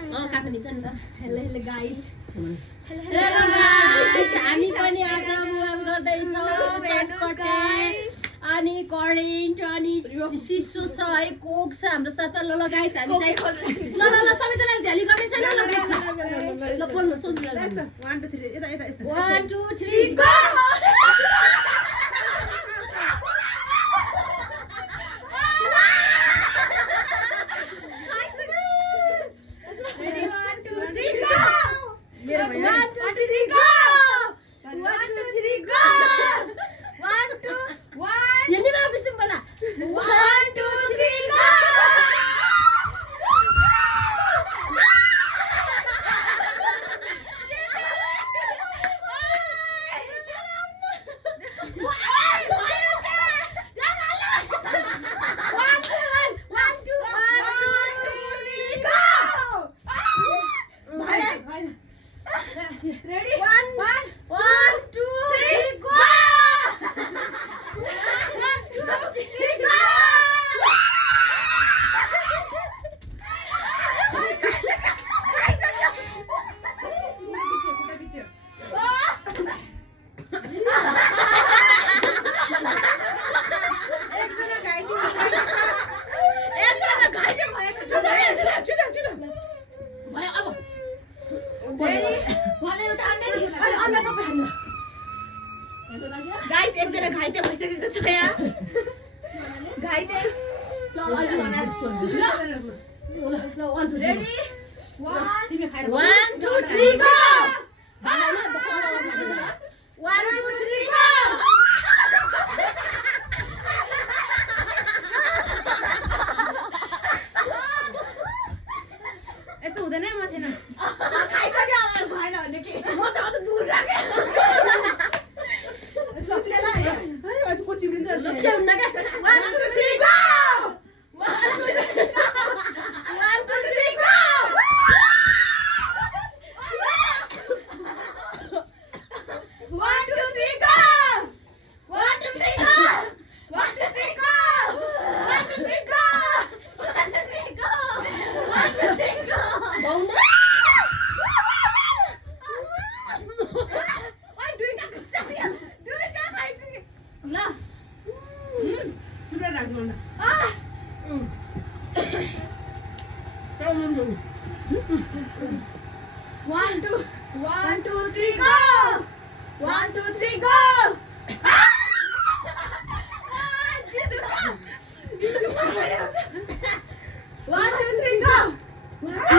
Hello guys हामी पनि आज मुभ गर्दैछौँ अनि करेन्ट अनि सिसो छ है कोक छ हाम्रो साथमा ल गाइस हामी चाहिँ ल सबैजनाले झ्याली गर्दैछ ल बोल्नु सोध्नु 1 2 3 यता 1 2 3 गो गाइस एकजना घाइते भइसकेको छ यहाँ घाइते ल अलि रेडी 1 2 3 गो 1 2 3 गो यस्तो हुँदैन म थिएन खाइसक्यो भएन भने के म त अझ दूर राखे One, two, three, go! 1 2 3 go!